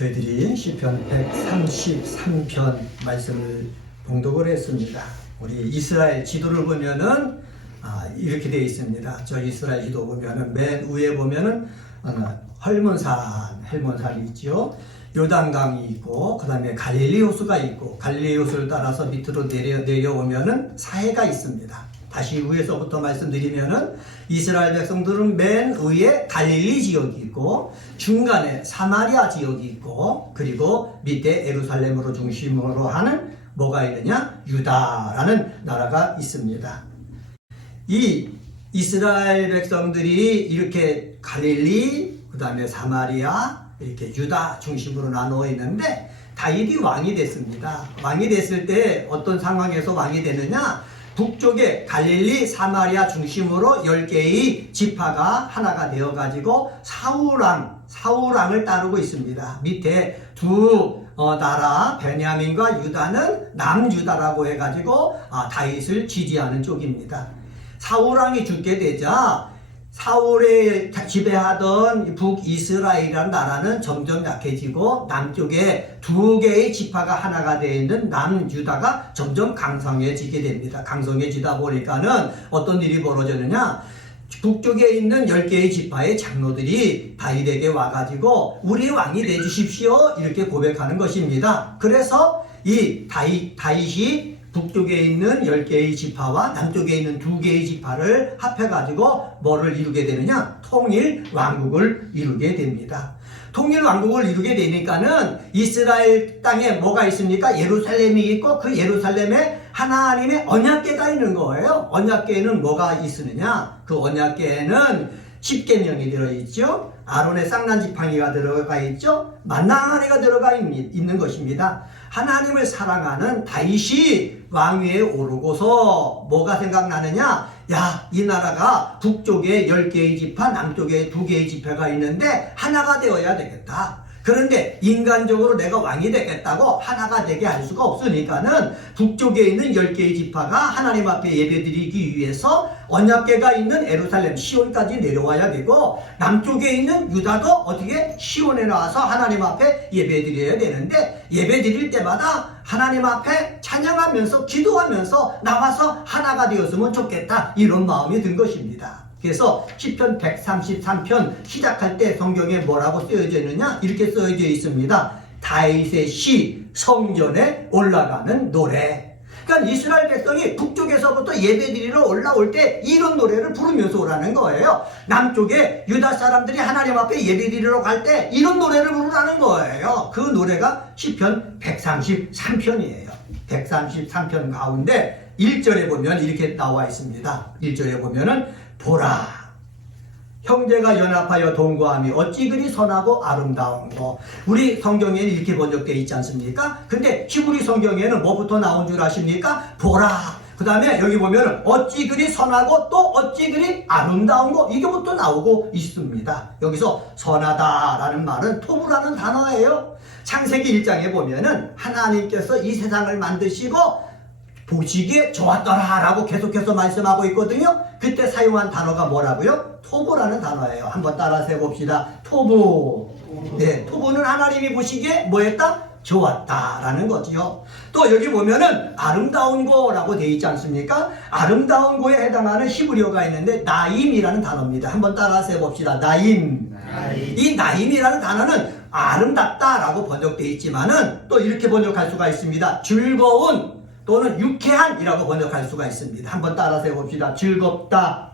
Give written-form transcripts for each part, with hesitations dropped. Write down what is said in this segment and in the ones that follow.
저희들이 시편 133편 말씀을 봉독을 했습니다. 우리 이스라엘 지도를 보면은 이렇게 되어 있습니다. 저 이스라엘 지도 보면은 맨 위에 보면은 헬몬산이 있죠. 요단강이 있고, 그 다음에 갈릴리 호수가 있고, 갈릴리 호수를 따라서 밑으로 내려오면은 사해가 있습니다. 다시 위에서부터 말씀드리면은 이스라엘 백성들은 맨 위에 갈릴리 지역이 있고, 중간에 사마리아 지역이 있고, 그리고 밑에 예루살렘으로 중심으로 하는 뭐가 있느냐? 유다라는 나라가 있습니다. 이 이스라엘 백성들이 이렇게 갈릴리, 그 다음에 사마리아, 이렇게 유다 중심으로 나누어 있는데 다윗이 왕이 됐습니다. 왕이 됐을 때 어떤 상황에서 왕이 되느냐? 북쪽에 갈릴리, 사마리아 중심으로 10개의 지파가 하나가 되어가지고 사울왕을 따르고 있습니다. 밑에 두 나라 베냐민과 유다는 남유다라고 해가지고 다윗을 지지하는 쪽입니다. 사울왕이 죽게 되자 사울이 지배하던 북이스라엘이라는 나라는 점점 약해지고 남쪽에 두 개의 지파가 하나가 되어 있는 남유다가 점점 강성해지게 됩니다. 강성해지다 보니까는 어떤 일이 벌어졌느냐? 북쪽에 있는 10개의 지파의 장로들이 다윗에게 와가지고 우리 왕이 되주십시오 이렇게 고백하는 것입니다. 그래서 이 다윗이 북쪽에 있는 10개의 지파와 남쪽에 있는 2개의 지파를 합해가지고 뭐를 이루게 되느냐? 통일왕국을 이루게 됩니다. 통일왕국을 이루게 되니까는 이스라엘 땅에 뭐가 있습니까? 예루살렘이 있고 그 예루살렘에 하나님의 언약궤가 있는 거예요. 언약궤에는 뭐가 있으느냐? 그 언약궤에는 10계명이 들어있죠. 아론의 쌍난지팡이가 들어가 있죠. 만나하니가 들어가 있는 것입니다. 하나님을 사랑하는 다윗이 왕위에 오르고서 뭐가 생각나느냐? 야, 이 나라가 북쪽에 10개의 지파, 남쪽에 2개의 지파가 있는데 하나가 되어야 되겠다. 그런데 인간적으로 내가 왕이 되겠다고 하나가 되게 할 수가 없으니까는 북쪽에 있는 10개의 지파가 하나님 앞에 예배드리기 위해서 언약궤가 있는 예루살렘 시온까지 내려와야 되고, 남쪽에 있는 유다도 어떻게 시온에 나와서 하나님 앞에 예배드려야 되는데, 예배드릴 때마다 하나님 앞에 찬양하면서 기도하면서 나와서 하나가 되었으면 좋겠다, 이런 마음이 든 것입니다. 그래서 시편 133편 시작할 때 성경에 뭐라고 쓰여져 있느냐? 이렇게 쓰여져 있습니다. 다윗의 시, 성전에 올라가는 노래. 그러니까 이스라엘 백성이 북쪽에서부터 예배드리러 올라올 때 이런 노래를 부르면서 오라는 거예요. 남쪽에 유다 사람들이 하나님 앞에 예배드리러 갈 때 이런 노래를 부르라는 거예요. 그 노래가 시편 133편이에요. 133편 가운데 1절에 보면 이렇게 나와 있습니다. 1절에 보면은 보라, 형제가 연합하여 동거함이 어찌 그리 선하고 아름다운고. 우리 성경에는 이렇게 번역되어 있지 않습니까? 근데 히브리 성경에는 뭐부터 나온 줄 아십니까? 보라, 그 다음에 여기 보면 어찌 그리 선하고 또 어찌 그리 아름다운고, 이게부터 나오고 있습니다. 여기서 선하다라는 말은 토부라는 단어예요. 창세기 1장에 보면은 하나님께서 이 세상을 만드시고 보시기에 좋았더라 라고 계속해서 말씀하고 있거든요. 그때 사용한 단어가 뭐라고요? 토부라는 단어예요. 한번 따라서 해봅시다. 토부. 네, 토부는 하나님이 보시기에 뭐했다? 좋았다라는 거지요. 또 여기 보면은 아름다운 거라고 되어 있지 않습니까? 아름다운 거에 해당하는 히브리어가 있는데 나임이라는 단어입니다. 한번 따라서 해봅시다. 나임. 이 나임이라는 단어는 아름답다라고 번역되어 있지만은 또 이렇게 번역할 수가 있습니다. 즐거운 또는 유쾌한이라고 번역할 수가 있습니다. 한번 따라서 해봅시다. 즐겁다,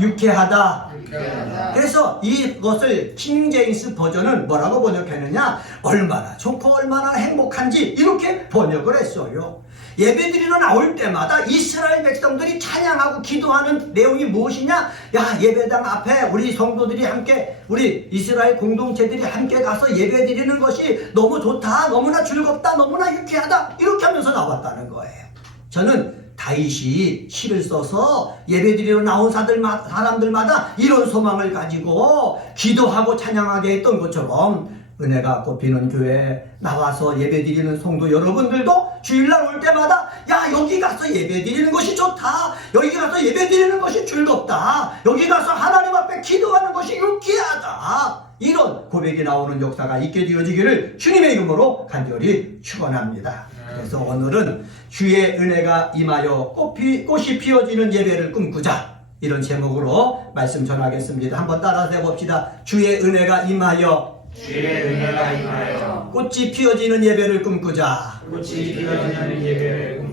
유쾌하다. 그래서 이것을 킹제임스 버전은 뭐라고 번역했느냐? 얼마나 좋고 얼마나 행복한지 이렇게 번역을 했어요. 예배드리러 나올 때마다 이스라엘 백성들이 찬양하고 기도하는 내용이 무엇이냐? 야, 예배당 앞에 우리 성도들이 함께, 우리 이스라엘 공동체들이 함께 가서 예배드리는 것이 너무 좋다, 너무나 즐겁다, 너무나 유쾌하다, 이렇게 하면서 나왔다는 거예요. 저는 다윗이 시를 써서 예배드리러 나온 사람들마다 이런 소망을 가지고 기도하고 찬양하게 했던 것처럼 은혜가 꽃피는 교회에 나와서 예배드리는 성도 여러분들도 주일날 올 때마다 야, 여기 가서 예배드리는 것이 좋다, 여기 가서 예배드리는 것이 즐겁다, 여기 가서 하나님 앞에 기도하는 것이 유쾌하다, 이런 고백이 나오는 역사가 있게 되어지기를 주님의 이름으로 간절히 축원합니다. 그래서 오늘은 주의 은혜가 임하여 꽃이 피어지는 예배를 꿈꾸자, 이런 제목으로 말씀 전하겠습니다. 한번 따라서 해봅시다. 주의 은혜가 임하여 꽃이 피어지는 예배를 꿈꾸자.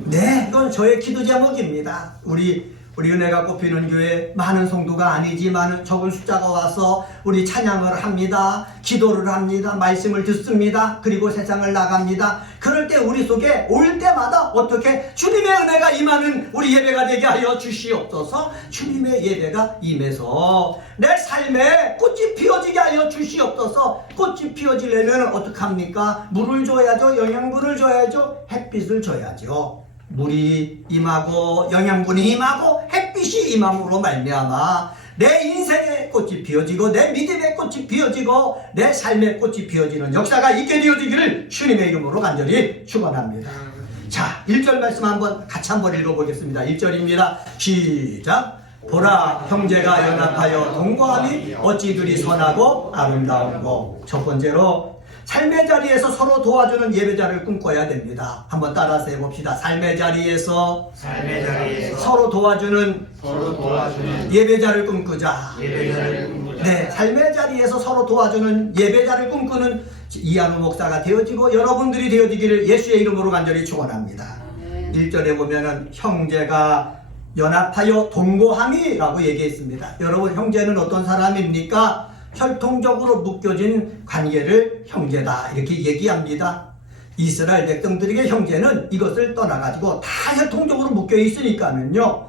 네, 이건 저의 기도 제목입니다. 우리 은혜가 꽃피는 교회 많은 성도가 아니지만 적은 숫자가 와서 우리 찬양을 합니다. 기도를 합니다. 말씀을 듣습니다. 그리고 세상을 나갑니다. 그럴 때 우리 속에 올 때마다 어떻게 주님의 은혜가 임하는 우리 예배가 되게 하여 주시옵소서. 주님의 예배가 임해서 내 삶에 꽃이 피어지게 하여 주시옵소서. 꽃이 피어지려면 어떡합니까? 물을 줘야죠. 영양분을 줘야죠. 햇빛을 줘야죠. 물이 임하고 영양분이 임하고 햇빛이 임함으로 말미암아 내 인생의 꽃이 피어지고 내 믿음의 꽃이 피어지고 내 삶의 꽃이 피어지는 역사가 있게 되어지기를 주님의 이름으로 간절히 축원합니다. 자, 1절 말씀 같이 한번 읽어보겠습니다. 1절입니다. 시작. 보라, 형제가 연합하여 동거함이 어찌 그리 선하고 아름다운고. 첫 번째로 삶의 자리에서 서로 도와주는 예배자를 꿈꿔야 됩니다. 한번 따라서 해봅시다. 삶의 자리에서 서로 도와주는 예배자를 꿈꾸자. 네, 삶의 자리에서 서로 도와주는 예배자를 꿈꾸는 이한우 목사가 되어지고 여러분들이 되어지기를 예수의 이름으로 간절히 축원합니다. 1절에 보면은 형제가 연합하여 동거함이라고 얘기했습니다. 여러분, 형제는 어떤 사람입니까? 혈통적으로 묶여진 관계를 형제다, 이렇게 얘기합니다. 이스라엘 백성들에게 형제는 이것을 떠나가지고 다 혈통적으로 묶여 있으니까는요,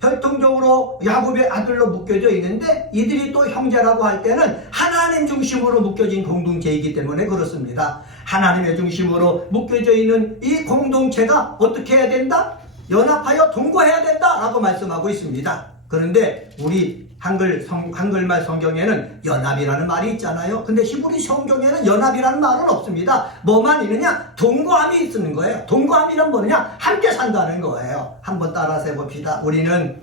혈통적으로 야곱의 아들로 묶여져 있는데 이들이 또 형제라고 할 때는 하나님 중심으로 묶여진 공동체이기 때문에 그렇습니다. 하나님의 중심으로 묶여져 있는 이 공동체가 어떻게 해야 된다? 연합하여 동거해야 된다라고 말씀하고 있습니다. 그런데 우리 한글말 성경에는 연합이라는 말이 있잖아요. 근데 히브리 성경에는 연합이라는 말은 없습니다. 뭐만 있느냐? 동거함이 쓰는 거예요. 동거함이란 뭐냐? 함께 산다는 거예요. 한번 따라서 해봅시다. 우리는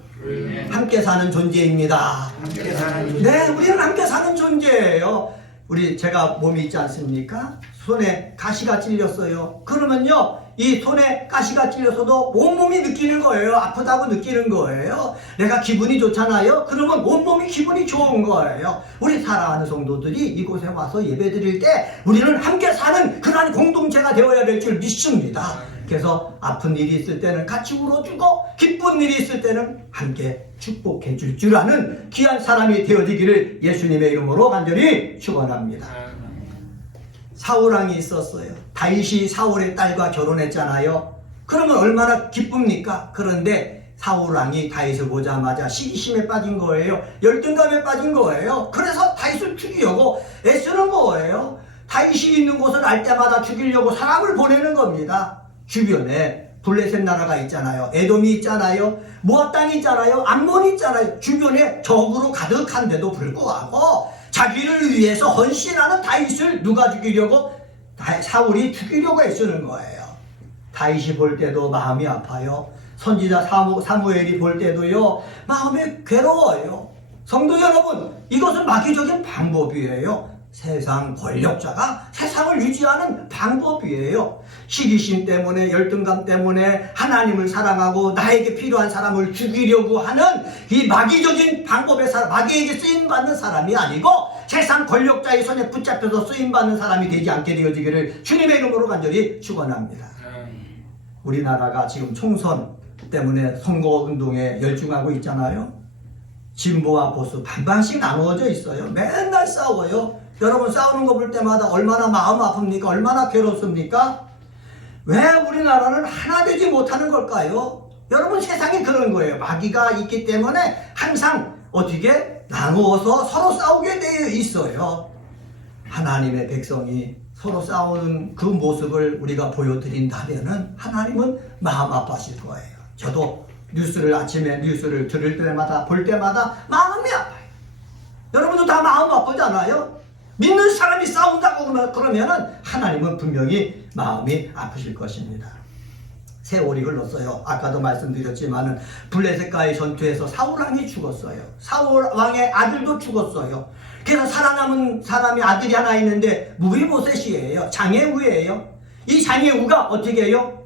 함께 사는 존재입니다. 네, 우리는 함께 사는 존재예요. 제가 몸이 있지 않습니까? 손에 가시가 찔렸어요. 그러면요, 이 손에 가시가 찔려서도 온몸이 느끼는 거예요. 아프다고 느끼는 거예요. 내가 기분이 좋잖아요. 그러면 온몸이 기분이 좋은 거예요. 우리 사랑하는 성도들이 이곳에 와서 예배 드릴 때 우리는 함께 사는 그러한 공동체가 되어야 될 줄 믿습니다. 그래서 아픈 일이 있을 때는 같이 울어주고 기쁜 일이 있을 때는 함께 축복해 줄 아는 귀한 사람이 되어지기를 예수님의 이름으로 간절히 축원합니다. 사울왕이 있었어요. 다윗이 사울의 딸과 결혼했잖아요. 그러면 얼마나 기쁩니까? 그런데 사울왕이 다윗을 보자마자 시기심에 빠진 거예요. 열등감에 빠진 거예요. 그래서 다윗을 죽이려고 애쓰는 거예요. 다윗이 있는 곳을 알 때마다 죽이려고 사람을 보내는 겁니다. 주변에 블레셋 나라가 있잖아요. 에돔이 있잖아요. 모압 땅이 있잖아요. 암몬이 있잖아요. 주변에 적으로 가득한데도 불구하고 자기를 위해서 헌신하는 다윗을 누가 죽이려고? 사울이 죽이려고 애쓰는 거예요. 다윗이 볼 때도 마음이 아파요. 선지자 사무엘이 볼 때도요, 마음이 괴로워요. 성도 여러분, 이것은 마귀적인 방법이에요. 세상 권력자가 세상을 유지하는 방법이에요. 시기심 때문에, 열등감 때문에 하나님을 사랑하고 나에게 필요한 사람을 죽이려고 하는 이 마귀적인 방법의 마귀에게 쓰임받는 사람이 아니고 세상 권력자의 손에 붙잡혀서 쓰임받는 사람이 되지 않게 되어지기를 주님의 이름으로 간절히 축원합니다. 우리나라가 지금 총선 때문에 선거운동에 열중하고 있잖아요. 진보와 보수 반반씩 나누어져 있어요. 맨날 싸워요. 여러분, 싸우는 거 볼 때마다 얼마나 마음 아픕니까? 얼마나 괴롭습니까? 왜 우리나라는 하나 되지 못하는 걸까요? 여러분, 세상이 그런 거예요. 마귀가 있기 때문에 항상 어떻게 나누어서 서로 싸우게 되어 있어요. 하나님의 백성이 서로 싸우는 그 모습을 우리가 보여드린다면은 하나님은 마음 아파하실 거예요. 저도 아침에 뉴스를 들을 때마다 볼 때마다 마음이 아파요. 여러분도 다 마음 아프잖아요. 믿는 사람이 싸운다고 그러면은 하나님은 분명히 마음이 아프실 것입니다. 세월이 흘렀어요. 아까도 말씀드렸지만은 블레셋과의 전투에서 사울 왕이 죽었어요. 사울 왕의 아들도 죽었어요. 그래서 살아남은 사람이 아들이 하나 있는데 무비보셋이에요. 장애우예요. 이 장애우가 어떻게 해요?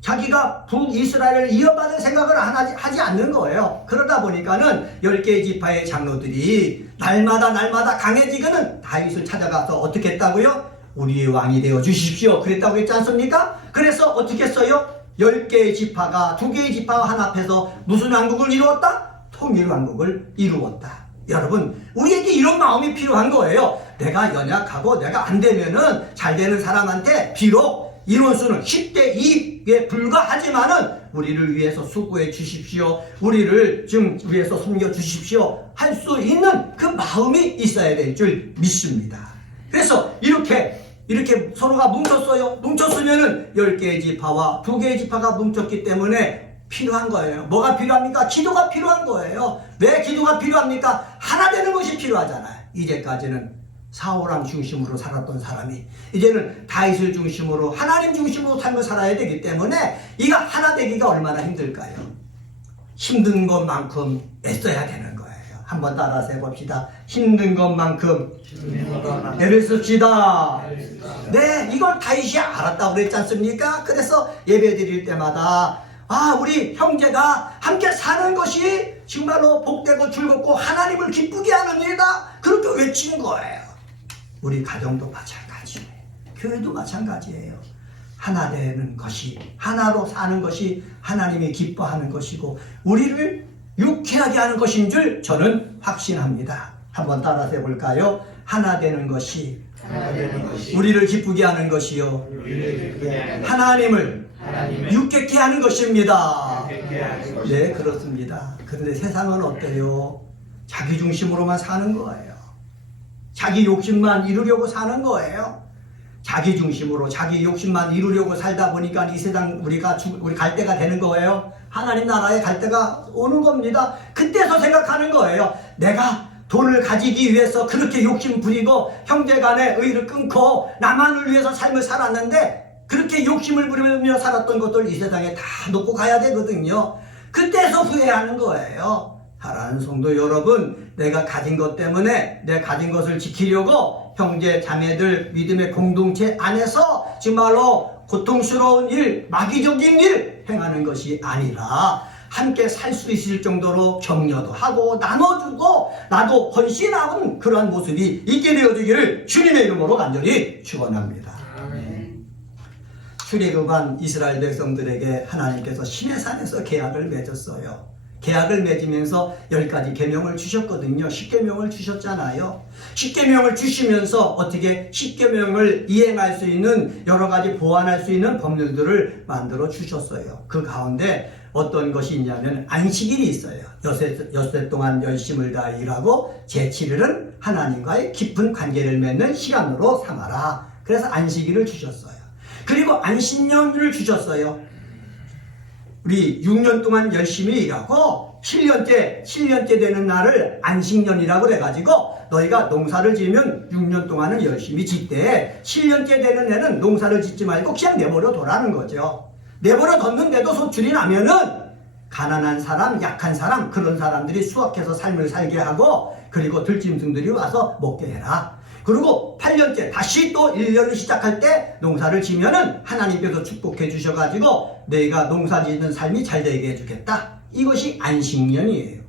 자기가 북이스라엘을 이어받을 생각을 하지 않는 거예요. 그러다 보니까는 10개의 지파의 장로들이 날마다 강해지고는 다윗을 찾아가서 어떻게 했다고요? 우리의 왕이 되어 주십시오. 그랬다고 했지 않습니까? 그래서 어떻게 했어요? 10개의 지파가 2개의 지파와 하나합해서 무슨 왕국을 이루었다? 통일왕국을 이루었다. 여러분, 우리에게 이런 마음이 필요한 거예요. 내가 연약하고 내가 안 되면은 잘 되는 사람한테 비록 인원수는 10대 2에 불과하지만은 우리를 위해서 수고해 주십시오. 우리를 좀 위해서 섬겨 주십시오. 할 수 있는 그 마음이 있어야 될 줄 믿습니다. 그래서 이렇게 서로가 뭉쳤어요. 뭉쳤으면은 10개의 지파와 2개의 지파가 뭉쳤기 때문에 필요한 거예요. 뭐가 필요합니까? 기도가 필요한 거예요. 왜 기도가 필요합니까? 하나 되는 것이 필요하잖아요. 이제까지는 사울왕 중심으로 살았던 사람이 이제는 다윗을 중심으로 하나님 중심으로 삶을 살아야 되기 때문에 이가 하나 되기가 얼마나 힘들까요? 힘든 것만큼 애써야 되는 거예요. 한번 따라서 해봅시다. 힘든 것만큼 애를 씁시다. 네, 이걸 다윗이 알았다고 그랬지 않습니까? 그래서 예배 드릴 때마다 우리 형제가 함께 사는 것이 정말로 복되고 즐겁고 하나님을 기쁘게 하는 일이다. 그렇게 외친 거예요. 우리 가정도 마찬가지예요. 교회도 마찬가지예요. 하나 되는 것이, 하나로 사는 것이 하나님이 기뻐하는 것이고 우리를 유쾌하게 하는 것인 줄 저는 확신합니다. 한번 따라서 해볼까요? 하나 되는 것이 우리를 기쁘게 하는 것이요, 하나님을 유쾌케 하는 것입니다. 네, 그렇습니다. 그런데 세상은 어때요? 자기 중심으로만 사는 거예요. 자기 욕심만 이루려고 사는 거예요. 자기 중심으로 자기 욕심만 이루려고 살다 보니까 이 세상 우리 갈 때가 되는 거예요. 하나님 나라에 갈 때가 오는 겁니다. 그때서 생각하는 거예요. 내가 돈을 가지기 위해서 그렇게 욕심 부리고 형제간의 의를 끊고 나만을 위해서 삶을 살았는데 그렇게 욕심을 부리며 살았던 것들 이 세상에 다 놓고 가야 되거든요. 그때서 후회하는 거예요. 사랑하는 성도 여러분, 내가 가진 것 때문에 내 가진 것을 지키려고 형제 자매들 믿음의 공동체 안에서 정말로 고통스러운 일, 마귀적인 일 행하는 것이 아니라 함께 살 수 있을 정도로 격려도 하고 나눠주고 나도 헌신하는 그러한 모습이 있게 되어지기를 주님의 이름으로 간절히 축원합니다. 출애굽한 이스라엘 백성들에게 하나님께서 시내산에서 계약을 맺었어요. 계약을 맺으면서 10가지 계명을 주셨거든요. 10계명을 주셨잖아요. 10계명을 주시면서 어떻게 10계명을 이행할 수 있는 여러 가지 보완할 수 있는 법률들을 만들어 주셨어요. 그 가운데 어떤 것이 있냐면 안식일이 있어요. 엿새 동안 열심을 다하 일하고 제7일은 하나님과의 깊은 관계를 맺는 시간으로 삼아라. 그래서 안식일을 주셨어요. 그리고 안식년을 주셨어요. 우리 6년 동안 열심히 일하고 7년째 되는 날을 안식년이라고 해가지고 너희가 농사를 지으면 6년 동안은 열심히 짓되 7년째 되는 애는 농사를 짓지 말고 그냥 내버려 둬라는 거죠. 내버려 뒀는데도 소출이 나면은 가난한 사람, 약한 사람, 그런 사람들이 수확해서 삶을 살게 하고 그리고 들짐승들이 와서 먹게 해라. 그리고 8년째 다시 또 1년을 시작할 때 농사를 지면은 하나님께서 축복해 주셔가지고 너희가 농사 짓는 삶이 잘 되게 해주겠다. 이것이 안식년이에요.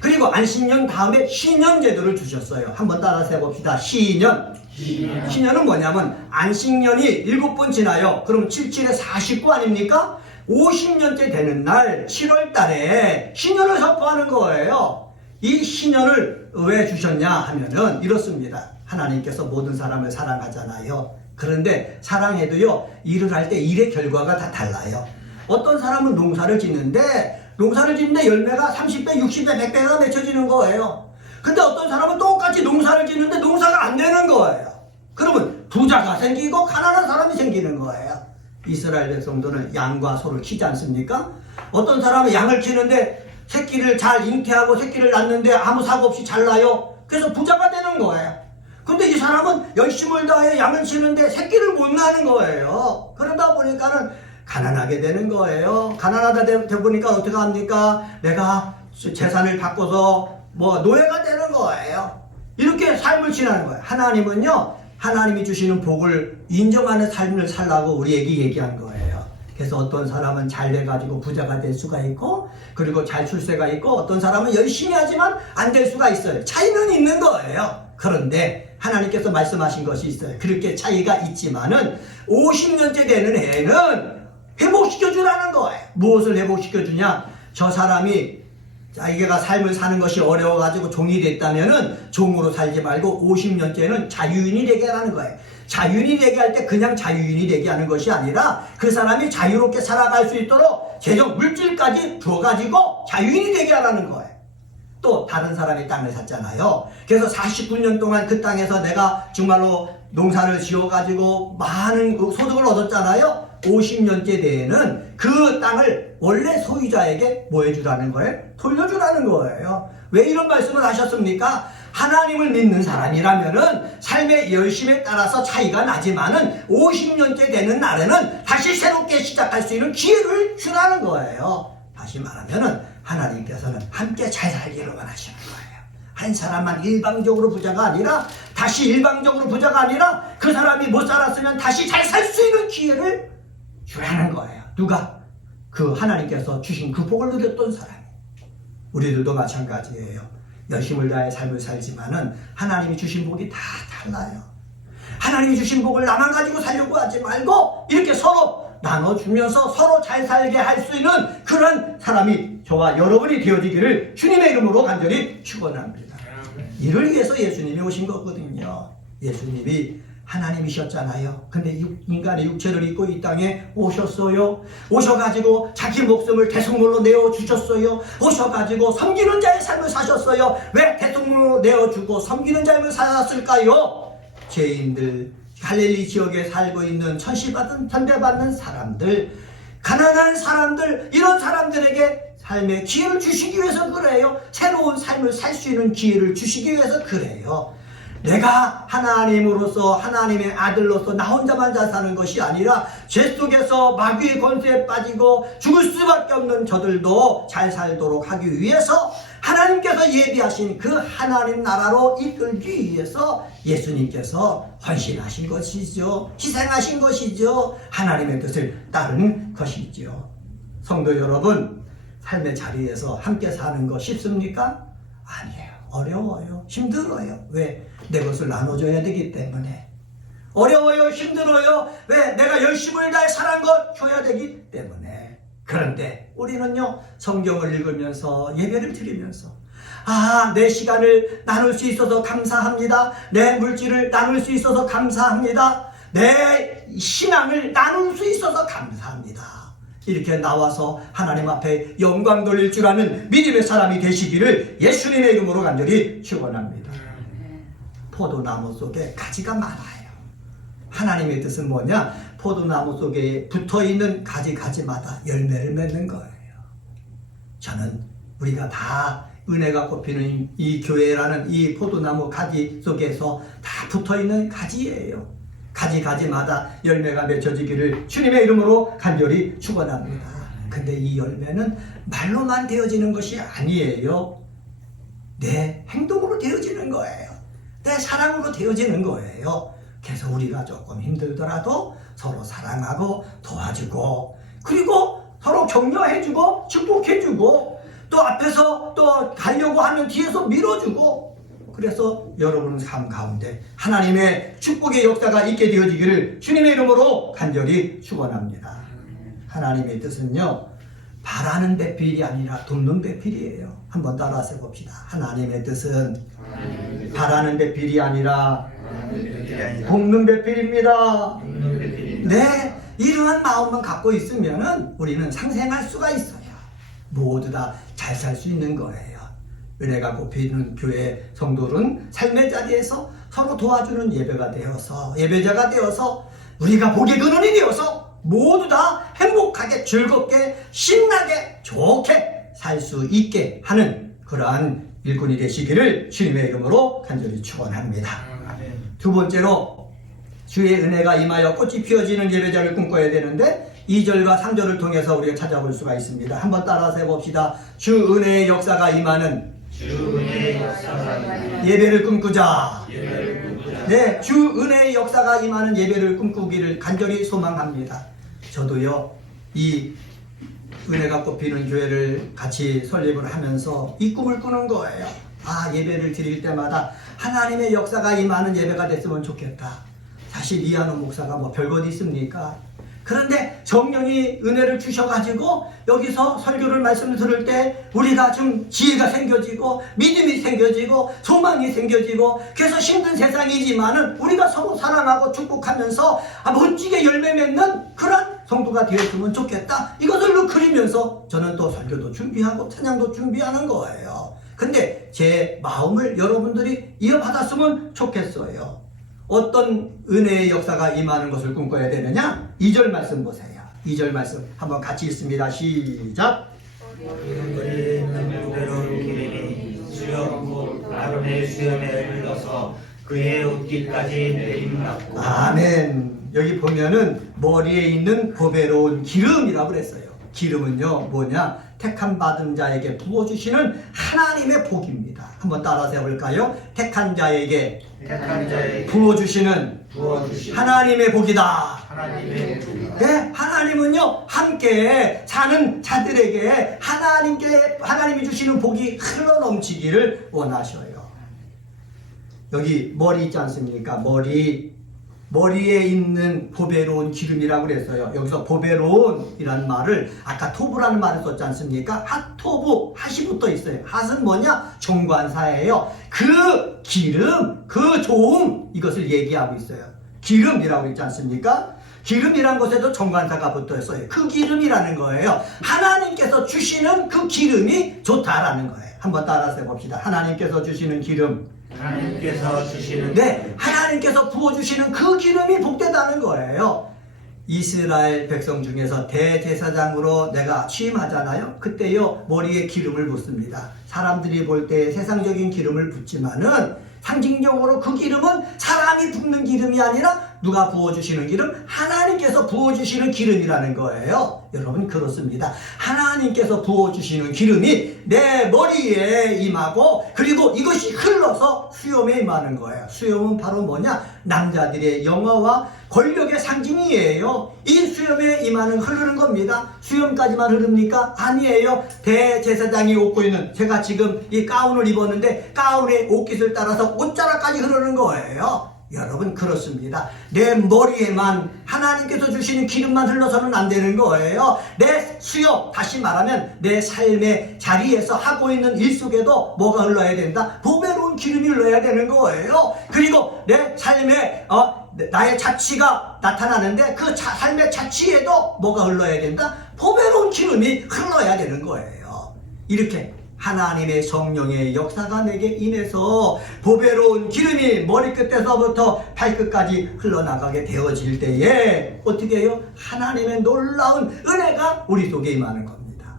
그리고 안식년 다음에 시년 제도를 주셨어요. 한번 따라서 해봅시다. 시년. 시년은 뭐냐면 안식년이 7번 지나요. 그럼 77에 49 아닙니까? 50년째 되는 날 7월 달에 시년을 선포하는 거예요. 이 시년을 왜 주셨냐 하면은 이렇습니다. 하나님께서 모든 사람을 사랑하잖아요. 그런데 사랑해도요, 일을 할 때 일의 결과가 다 달라요. 어떤 사람은 농사를 짓는데 열매가 30배, 60배, 100배가 맺혀지는 거예요. 근데 어떤 사람은 똑같이 농사를 짓는데 농사가 안 되는 거예요. 그러면 부자가 생기고 가난한 사람이 생기는 거예요. 이스라엘 백성들은 양과 소를 키지 않습니까? 어떤 사람은 양을 키는데 새끼를 잘 잉태하고 새끼를 낳는데 아무 사고 없이 잘 나요. 그래서 부자가 되는 거예요. 근데 이 사람은 열심을 다해 양을 치는데 새끼를 못 낳는 거예요. 그러다 보니까는 가난하게 되는 거예요. 가난하다 보니까 어떻게 합니까? 내가 재산을 바꿔서 뭐 노예가 되는 거예요. 이렇게 삶을 지나는 거예요. 하나님은요, 하나님이 주시는 복을 인정하는 삶을 살라고 우리에게 얘기한 거예요. 그래서 어떤 사람은 잘 돼가지고 부자가 될 수가 있고, 그리고 잘 출세가 있고, 어떤 사람은 열심히 하지만 안 될 수가 있어요. 차이는 있는 거예요. 그런데 하나님께서 말씀하신 것이 있어요. 그렇게 차이가 있지만은 50년째 되는 해에는 회복시켜주라는 거예요. 무엇을 회복시켜주냐? 저 사람이 자기가 삶을 사는 것이 어려워가지고 종이 됐다면은 종으로 살지 말고 50년째는 자유인이 되게 하는 거예요. 자유인이 되게 할 때 그냥 자유인이 되게 하는 것이 아니라 그 사람이 자유롭게 살아갈 수 있도록 재정, 물질까지 줘가지고 자유인이 되게 하라는 거예요. 또 다른 사람이 땅을 샀잖아요. 그래서 49년 동안 그 땅에서 내가 정말로 농사를 지어가지고 많은 소득을 얻었잖아요. 50년째 대에는 그 땅을 원래 소유자에게 뭐 해주라는 거예요? 돌려주라는 거예요. 왜 이런 말씀을 하셨습니까? 하나님을 믿는 사람이라면은 삶의 열심에 따라서 차이가 나지만은 50년째 되는 날에는 다시 새롭게 시작할 수 있는 기회를 주라는 거예요. 다시 말하면은 하나님께서는 함께 잘 살기로만 하시는 거예요. 한 사람만 일방적으로 부자가 아니라, 다시 일방적으로 부자가 아니라 그 사람이 못 살았으면 다시 잘 살 수 있는 기회를 주라는 거예요. 누가? 그 하나님께서 주신 그 복을 누렸던 사람이. 우리들도 마찬가지예요. 열심을 다해 삶을 살지만은 하나님이 주신 복이 다 달라요. 하나님이 주신 복을 나만 가지고 살려고 하지 말고 이렇게 서로 나눠주면서 서로 잘 살게 할 수 있는 그런 사람이 저와 여러분이 되어지기를 주님의 이름으로 간절히 축원합니다. 이를 위해서 예수님이 오신 거거든요. 예수님이 하나님이셨잖아요. 근데 인간의 육체를 입고 이 땅에 오셨어요. 오셔가지고 자기 목숨을 대속물로 내어주셨어요. 오셔가지고 섬기는 자의 삶을 사셨어요. 왜 대속물로 내어주고 섬기는 자의 삶을 살았을까요? 죄인들, 갈릴리 지역에 살고 있는 천대받는 사람들, 가난한 사람들, 이런 사람들에게 삶의 기회를 주시기 위해서 그래요. 새로운 삶을 살 수 있는 기회를 주시기 위해서 그래요. 내가 하나님으로서, 하나님의 아들로서 나 혼자만 잘 사는 것이 아니라 죄 속에서 마귀의 권세에 빠지고 죽을 수밖에 없는 저들도 잘 살도록 하기 위해서 하나님께서 예비하신 그 하나님 나라로 이끌기 위해서 예수님께서 헌신하신 것이죠. 희생하신 것이죠. 하나님의 뜻을 따르는 것이죠. 성도 여러분, 삶의 자리에서 함께 사는 거 쉽습니까? 아니에요. 어려워요. 힘들어요. 왜? 내 것을 나눠줘야 되기 때문에. 어려워요. 힘들어요. 왜? 내가 열심을 다해 살한 것 줘야 되기 때문에. 그런데 우리는요, 성경을 읽으면서 예배를 드리면서 내 시간을 나눌 수 있어서 감사합니다. 내 물질을 나눌 수 있어서 감사합니다. 내 신앙을 나눌 수 있어서 감사합니다. 이렇게 나와서 하나님 앞에 영광 돌릴 줄 아는 믿음의 사람이 되시기를 예수님의 이름으로 간절히 축원합니다. 포도나무 속에 가지가 많아요. 하나님의 뜻은 뭐냐? 포도나무 속에 붙어있는 가지마다 열매를 맺는 거예요. 저는 우리가 다 은혜가 꼽히는 이 교회라는 이 포도나무 가지 속에서 다 붙어있는 가지예요. 가지마다 열매가 맺혀지기를 주님의 이름으로 간절히 축원합니다. 근데 이 열매는 말로만 되어지는 것이 아니에요. 내 행동으로 되어지는 거예요. 내 사랑으로 되어지는 거예요. 그래서 우리가 조금 힘들더라도 서로 사랑하고 도와주고, 그리고 서로 격려해주고 축복해주고, 또 앞에서 또 가려고 하면 뒤에서 밀어주고, 그래서 여러분의 삶 가운데 하나님의 축복의 역사가 있게 되어지기를 주님의 이름으로 간절히 축원합니다. 하나님의 뜻은요, 바라는 배필이 아니라 돕는 배필이에요. 한번 따라서 봅시다. 하나님의 뜻은 바라는 배필이 아니라 돕는 배필입니다. 네, 이러한 마음만 갖고 있으면 우리는 상생할 수가 있어요. 모두 다 잘 살 수 있는 거예요. 은혜가 꼽히는 교회 성도는 삶의 자리에서 서로 도와주는 예배자가 되어서 우리가 복의 근원이 되어서 모두 다 행복하게 즐겁게 신나게 좋게 살 수 있게 하는 그러한 일꾼이 되시기를 주님의 이름으로 간절히 축원합니다. 두 번째로 주의 은혜가 임하여 꽃이 피어지는 예배자를 꿈꿔야 되는데 2절과 3절을 통해서 우리가 찾아볼 수가 있습니다. 한번 따라서 해봅시다. 주 은혜의 역사가 임하는 예배를 꿈꾸자. 네, 주 은혜의 역사가 임하는 예배를 꿈꾸기를 간절히 소망합니다. 저도요, 이 은혜가 꽃피는 교회를 같이 설립을 하면서 이 꿈을 꾸는 거예요. 예배를 드릴 때마다 하나님의 역사가 임하는 예배가 됐으면 좋겠다. 사실 이한우 목사가 뭐 별것 있습니까? 그런데 성령이 은혜를 주셔가지고 여기서 설교를 말씀을 들을 때 우리가 좀 지혜가 생겨지고 믿음이 생겨지고 소망이 생겨지고, 그래서 힘든 세상이지만은 우리가 서로 사랑하고 축복하면서 멋지게 열매 맺는 그런 성도가 되었으면 좋겠다. 이것을 그리면서 저는 또 설교도 준비하고 찬양도 준비하는 거예요. 근데 제 마음을 여러분들이 이어받았으면 좋겠어요. 어떤 은혜의 역사가 임하는 것을 꿈꿔야 되느냐? 2절 말씀 보세요. 2절 말씀 한번 같이 읽습니다. 시작. 우리 있는 무대로운 기름이 수염 곧 아론의 수염에 흘러서 그의 옷깃까지 내림났고. 아멘. 여기 보면은 머리에 있는 보배로운 기름이라고 그랬어요. 기름은요 뭐냐? 택함 받은 자에게 부어주시는 하나님의 복입니다. 한번 따라서 해볼까요? 택한 자에게 부어주시는 하나님의 복이다. 네, 하나님은요 함께 사는 자들에게 하나님이 주시는 복이 흘러넘치기를 원하셔요. 여기 머리 있지 않습니까? 머리에 있는 보배로운 기름이라고 그랬어요. 여기서 보배로운이라는 말을 아까 토부라는 말을 썼지 않습니까? 핫토부, 핫이 붙어 있어요. 핫은 뭐냐? 정관사예요. 그 기름, 그 좋음, 이것을 얘기하고 있어요. 기름이라고 있지 않습니까? 기름이란 것에도 정관사가 붙어 있어요. 그 기름이라는 거예요. 하나님께서 주시는 그 기름이 좋다라는 거예요. 한번 따라서 해봅시다. 하나님께서 주시는 기름, 네, 하나님께서 부어주시는 그 기름이 복되다는 거예요. 이스라엘 백성 중에서 대제사장으로 내가 취임하잖아요. 그때요 머리에 기름을 붓습니다. 사람들이 볼 때 세상적인 기름을 붓지만은 상징적으로 그 기름은 사람이 붓는 기름이 아니라 누가 부어주시는 기름? 하나님께서 부어주시는 기름이라는 거예요. 여러분 그렇습니다. 하나님께서 부어주시는 기름이 내 머리에 임하고, 그리고 이것이 흘러서 수염에 임하는 거예요. 수염은 바로 뭐냐? 남자들의 영화와 권력의 상징이에요. 이 수염에 임하는 흐르는 겁니다. 수염까지만 흐릅니까? 아니에요. 대제사장이 입고 있는, 제가 지금 이 가운을 입었는데 가운의 옷깃을 따라서 옷자락까지 흐르는 거예요. 여러분 그렇습니다. 내 머리에만 하나님께서 주시는 기름만 흘러서는 안 되는 거예요. 내 수요, 다시 말하면 내 삶의 자리에서 하고 있는 일 속에도 뭐가 흘러야 된다? 보배로운 기름이 흘러야 되는 거예요. 그리고 내 삶에 나의 자취가 나타나는데 그 삶의 자취에도 뭐가 흘러야 된다? 보배로운 기름이 흘러야 되는 거예요. 이렇게 하나님의 성령의 역사가 내게 임해서 보배로운 기름이 머리끝에서부터 발끝까지 흘러나가게 되어질 때에 어떻게 해요? 하나님의 놀라운 은혜가 우리 속에 임하는 겁니다.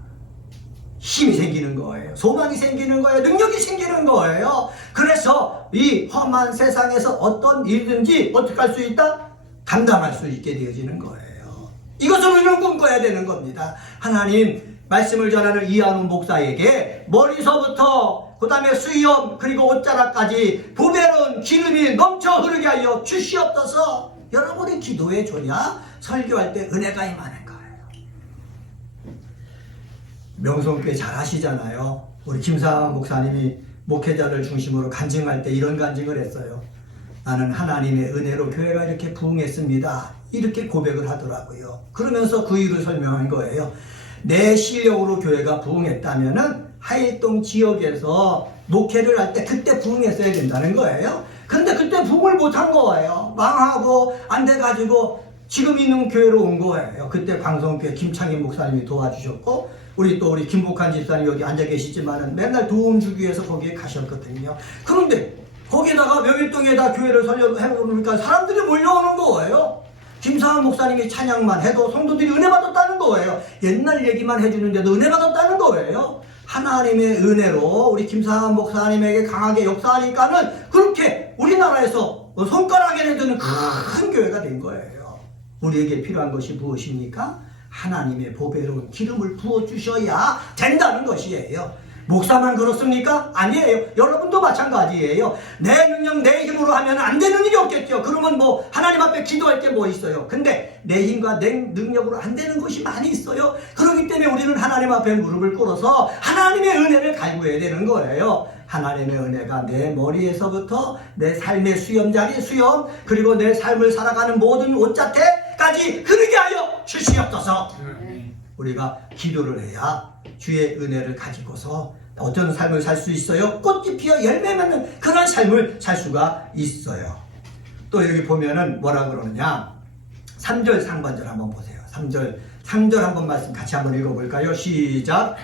힘이 생기는 거예요. 소망이 생기는 거예요. 능력이 생기는 거예요. 그래서 이 험한 세상에서 어떤 일든지 어떻게 할 수 있다? 감당할 수 있게 되어지는 거예요. 이것을 우리는 꿈꿔야 되는 겁니다. 하나님, 말씀을 전하는 이한우 목사에게 머리서부터 그 다음에 수염 그리고 옷자락까지 보배로운 기름이 넘쳐 흐르게 하여 주시옵소서. 여러분이 기도해 줘야 설교할 때 은혜가 임하는 거예요. 명성교회 잘 아시잖아요. 우리 김상환 목사님이 목회자를 중심으로 간증할 때 이런 간증을 했어요. 나는 하나님의 은혜로 교회가 이렇게 부흥했습니다. 이렇게 고백을 하더라고요. 그러면서 그 이유를 설명한 거예요. 내 실력으로 교회가 부흥했다면은 하일동 지역에서 목회를 할 때 그때 부흥했어야 된다는 거예요. 근데 그때 부흥을 못한 거예요. 망하고 안 돼가지고 지금 있는 교회로 온 거예요. 그때 광성교회 김창인 목사님이 도와주셨고, 우리 김복한 집사님 여기 앉아 계시지만은 맨날 도움 주기 위해서 거기에 가셨거든요. 그런데 거기다가 명일동에다 교회를 설립해보니까 사람들이 몰려오는 거예요. 김상환 목사님이 찬양만 해도 성도들이 은혜 받았다는 거예요. 옛날 얘기만 해주는데도 은혜 받았다는 거예요. 하나님의 은혜로 우리 김상환 목사님에게 강하게 역사하니까는 그렇게 우리나라에서 손가락에 내드는 큰 교회가 된 거예요. 우리에게 필요한 것이 무엇입니까? 하나님의 보배로운 기름을 부어주셔야 된다는 것이에요. 목사만 그렇습니까? 아니에요. 여러분도 마찬가지예요. 내 능력, 내 힘으로 하면 안 되는 일이 없겠죠. 그러면 뭐 하나님 앞에 기도할 게 뭐 있어요. 근데 내 힘과 내 능력으로 안 되는 것이 많이 있어요. 그렇기 때문에 우리는 하나님 앞에 무릎을 꿇어서 하나님의 은혜를 갈구해야 되는 거예요. 하나님의 은혜가 내 머리에서부터 내 삶의 수염자리 수염, 그리고 내 삶을 살아가는 모든 옷자태까지 흐르게 하여 주시옵소서. 우리가 기도를 해야 주의 은혜를 가지고서 어떤 삶을 살 수 있어요? 꽃이 피어 열매 맺는 그런 삶을 살 수가 있어요. 또 여기 보면은 뭐라 그러느냐, 3절 상반절 한번 보세요. 3절 상절 한번 말씀 같이 한번 읽어볼까요? 시작.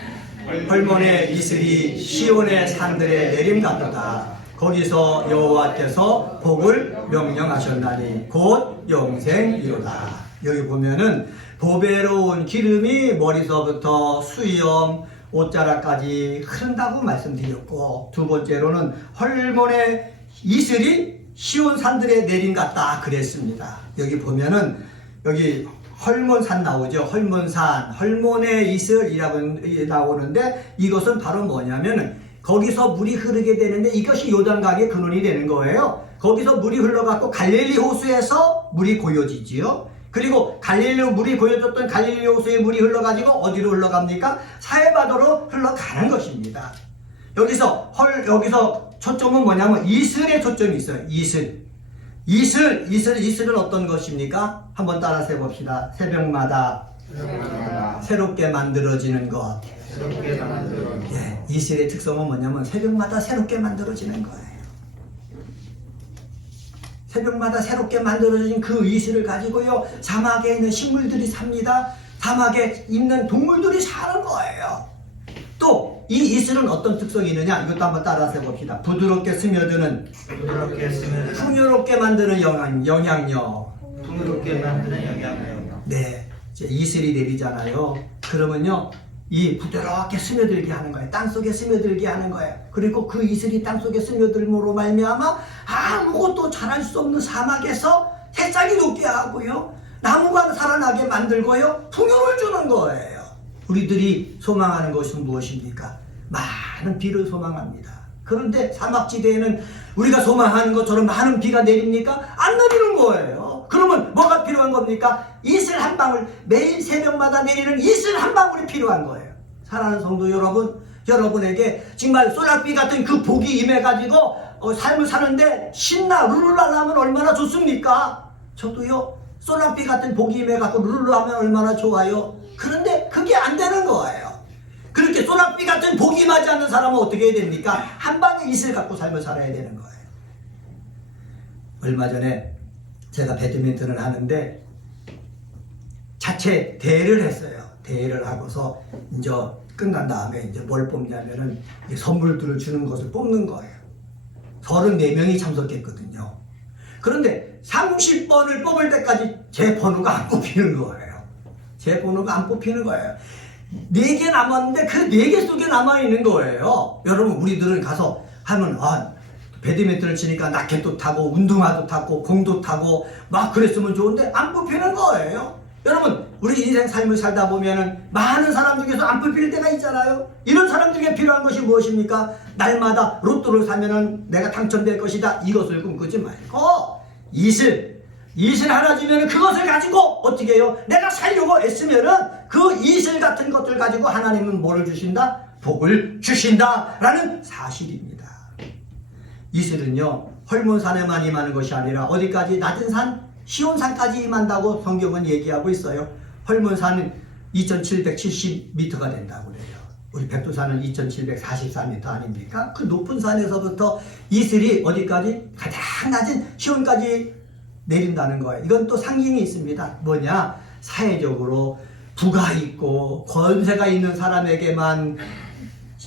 헐몬의 이슬이 시온의 산들에 내림 같도다. 거기서 여호와께서 복을 명령하셨나니 곧 영생이로다. 여기 보면은 보배로운 기름이 머리서부터 수염, 옷자락까지 흐른다고 말씀드렸고, 두 번째로는 헐몬의 이슬이 시온 산들에 내림 같다 그랬습니다. 여기 보면은 여기 헐몬산 나오죠. 헐몬산, 헐몬의 이슬이라고 나오는데 이것은 바로 뭐냐면 거기서 물이 흐르게 되는데 이것이 요단강의 근원이 되는 거예요. 거기서 물이 흘러갖고 갈릴리 호수에서 물이 고여지지요. 그리고 갈릴리 물이 고여졌던 갈릴리 호수에 물이 흘러가지고 어디로 흘러갑니까? 사해바다로 흘러가는 것입니다. 여기서 초점은 뭐냐면 이슬에 초점이 있어요. 이슬은 어떤 것입니까? 한번 따라서 해봅시다. 새벽마다 새롭게 만들어지는 것. 예, 이슬의 특성은 뭐냐면 새벽마다 새롭게 만들어지는 거예요. 새벽마다 새롭게 만들어진 그 이슬을 가지고요, 사막에 있는 식물들이 삽니다. 사막에 있는 동물들이 사는 거예요. 또 이 이슬은 어떤 특성이 있느냐? 이것도 한번 따라서 해봅시다. 부드럽게 스며드는, 풍요롭게 만드는 영향력. 네, 이제 이슬이 내리잖아요. 그러면요, 이 부드럽게 스며들게 하는 거예요. 땅속에 스며들게 하는 거예요. 그리고 그 이슬이 땅속에 스며들므로 말미암아 아무것도 자랄 수 없는 사막에서 새싹이 높게 하고요, 나무가 살아나게 만들고요, 풍요를 주는 거예요. 우리들이 소망하는 것은 무엇입니까? 많은 비를 소망합니다. 그런데 사막지대에는 우리가 소망하는 것처럼 많은 비가 내립니까? 안 내리는 거예요. 그러면 뭐가 필요한 겁니까? 이슬 한 방울, 매일 새벽마다 내리는 이슬 한 방울이 필요한 거예요. 사랑하는 성도 여러분, 여러분에게 정말 소낙비 같은 그 복이 임해가지고 삶을 사는데 신나 룰루랄라 하면 얼마나 좋습니까? 저도요, 소낙비 같은 복이 임해갖고 룰루 하면 얼마나 좋아요. 그런데 그게 안 되는 거예요. 그렇게 소낙비 같은 복이 임하지 않는 사람은 어떻게 해야 됩니까? 한 방에 이슬 갖고 삶을 살아야 되는 거예요. 얼마 전에 제가 배드민턴을 하는데 자체 대회를 했어요. 대회를 하고서 이제 끝난 다음에 이제 뭘 뽑냐면은 선물들을 주는 것을 뽑는 거예요. 34명이 참석했거든요. 그런데 30번을 뽑을 때까지 제 번호가 안 뽑히는 거예요. 제 번호가 안 뽑히는 거예요. 4개 남았는데 그 4개 속에 남아있는 거예요. 여러분, 우리들은 가서 하면 배드민턴을 치니까 라켓도 타고 운동화도 타고 공도 타고 막 그랬으면 좋은데 안 뽑히는 거예요. 여러분, 우리 인생 삶을 살다 보면은 많은 사람 중에서 안 뽑힐 때가 있잖아요. 이런 사람들에게 필요한 것이 무엇입니까? 날마다 로또를 사면은 내가 당첨될 것이다, 이것을 꿈꾸지 말고 이슬 하나 주면은 그것을 가지고 어떻게 해요? 내가 살려고 애쓰면은 그 이슬 같은 것들 가지고 하나님은 뭐를 주신다? 복을 주신다라는 사실입니다. 이슬은요, 헐몬산에만 임하는 것이 아니라 어디까지? 낮은 산, 시온산까지 임한다고 성경은 얘기하고 있어요. 헐몬산은 2770m가 된다고 그래요. 우리 백두산은 2744m 아닙니까? 그 높은 산에서부터 이슬이 어디까지? 가장 낮은 시온까지 내린다는 거예요. 이건 또 상징이 있습니다. 뭐냐? 사회적으로 부가 있고 권세가 있는 사람에게만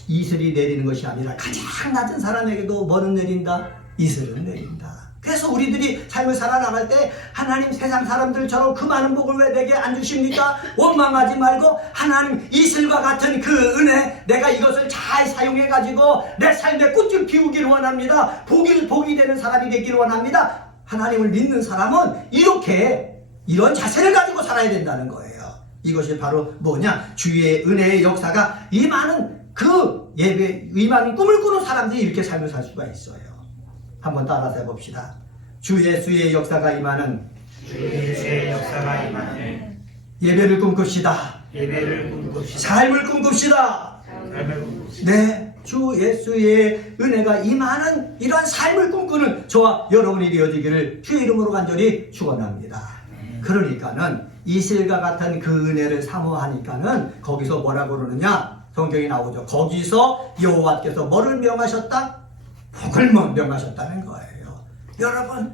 이슬이 내리는 것이 아니라 가장 낮은 사람에게도 뭐는 내린다? 이슬은 내린다. 그래서 우리들이 삶을 살아나갈 때 하나님, 세상 사람들처럼 그 많은 복을 왜 내게 안 주십니까? 원망하지 말고 하나님, 이슬과 같은 그 은혜, 내가 이것을 잘 사용해가지고 내 삶에 꽃을 피우기를 원합니다. 복이 되는 사람이 되기를 원합니다. 하나님을 믿는 사람은 이런 자세를 가지고 살아야 된다는 거예요. 이것이 바로 뭐냐? 주의 은혜의 역사가 임하는 그 예배, 임하는 꿈을 꾸는 사람들이 이렇게 삶을 살 수가 있어요. 한번 따라서 해봅시다. 주 예수의 역사가 임하는 주 예수의 역사가 임하는 예배를 꿈꿉시다. 예배를 꿈꿉시다. 삶을 꿈꿉시다. 삶을 꿈꿉시다. 네, 주 예수의 은혜가 임하는 이러한 삶을 꿈꾸는 저와 여러분이 되어지기를 주의 이름으로 간절히 축원합니다. 그러니까는 이슬과 같은 그 은혜를 사모하니까는 거기서 뭐라고 그러느냐? 성경이 나오죠. 거기서 여호와께서 뭐를 명하셨다? 복을 명하셨다는 거예요. 여러분,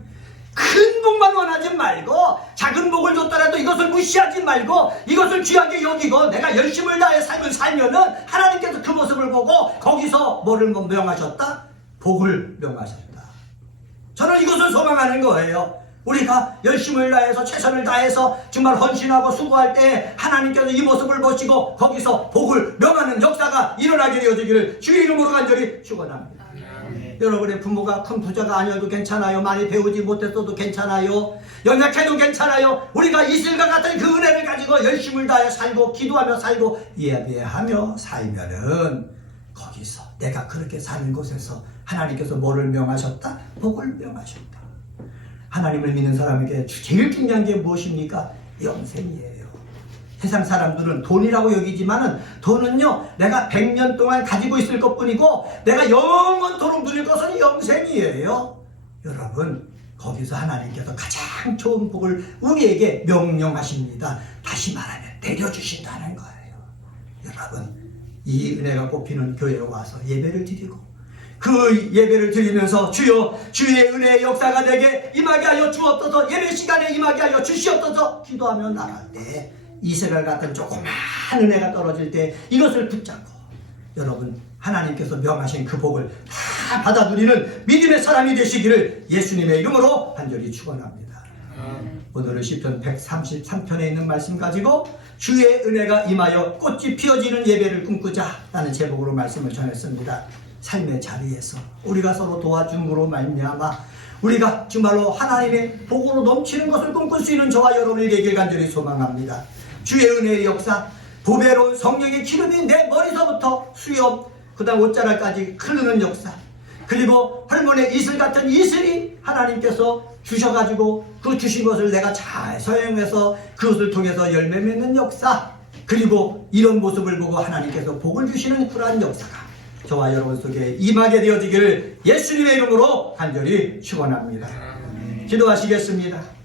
큰 복만 원하지 말고 작은 복을 줬더라도 이것을 무시하지 말고 이것을 귀하게 여기고 내가 열심을 다해 삶을 살면은 하나님께서 그 모습을 보고 거기서 뭐를 명하셨다? 복을 명하셨다. 저는 이것을 소망하는 거예요. 우리가 열심을 다해서 최선을 다해서 정말 헌신하고 수고할 때 하나님께서 이 모습을 보시고 거기서 복을 명하는 역사가 일어나게 되어지기를 주의 이름으로 간절히 축원합니다. 여러분의 부모가 큰 부자가 아니어도 괜찮아요. 많이 배우지 못했어도 괜찮아요. 연약해도 괜찮아요. 우리가 이슬과 같은 그 은혜를 가지고 열심을 다해 살고 기도하며 살고 예배하며 살면은 거기서 내가 그렇게 사는 곳에서 하나님께서 뭐를 명하셨다? 복을 명하셨다. 하나님을 믿는 사람에게 제일 중요한 게 무엇입니까? 영생이에요. 세상 사람들은 돈이라고 여기지만은 돈은요 내가 100년 동안 가지고 있을 것뿐이고 내가 영원토록 누릴 것은 영생이에요. 여러분, 거기서 하나님께서 가장 좋은 복을 우리에게 명령하십니다. 다시 말하면 내려주신다는 거예요. 여러분, 이 은혜가 꼽히는 교회에 와서 예배를 드리고 그 예배를 드리면서 주여 주의 은혜의 역사가 내게 임하게 하여 주옵소서, 예배 시간에 임하게 하여 주시옵소서 기도하며 나갈 때 이스라엘 같은 조그만 은혜가 떨어질 때 이것을 붙잡고 여러분 하나님께서 명하신 그 복을 다 받아 누리는 믿음의 사람이 되시기를 예수님의 이름으로 간절히 축원합니다. 오늘은 시편 133편에 있는 말씀 가지고 주의 은혜가 임하여 꽃이 피어지는 예배를 꿈꾸자 라는 제목으로 말씀을 전했습니다. 삶의 자리에서 우리가 서로 도와줌으로 말미암아 우리가 정말로 하나님의 복으로 넘치는 것을 꿈꿀 수 있는 저와 여러분이 되길 간절히 소망합니다. 주의 은혜의 역사, 보배로운 성령의 기름이 내 머리서부터 수염 그 다음 옷자락까지 흐르는 역사, 그리고 헐몬의 이슬 같은 이슬이 하나님께서 주셔가지고 그 주신 것을 내가 잘 사용해서 그것을 통해서 열매 맺는 역사, 그리고 이런 모습을 보고 하나님께서 복을 주시는 그러한 역사가 저와 여러분 속에 임하게 되어지기를 예수님의 이름으로 간절히 축원합니다. 기도하시겠습니다.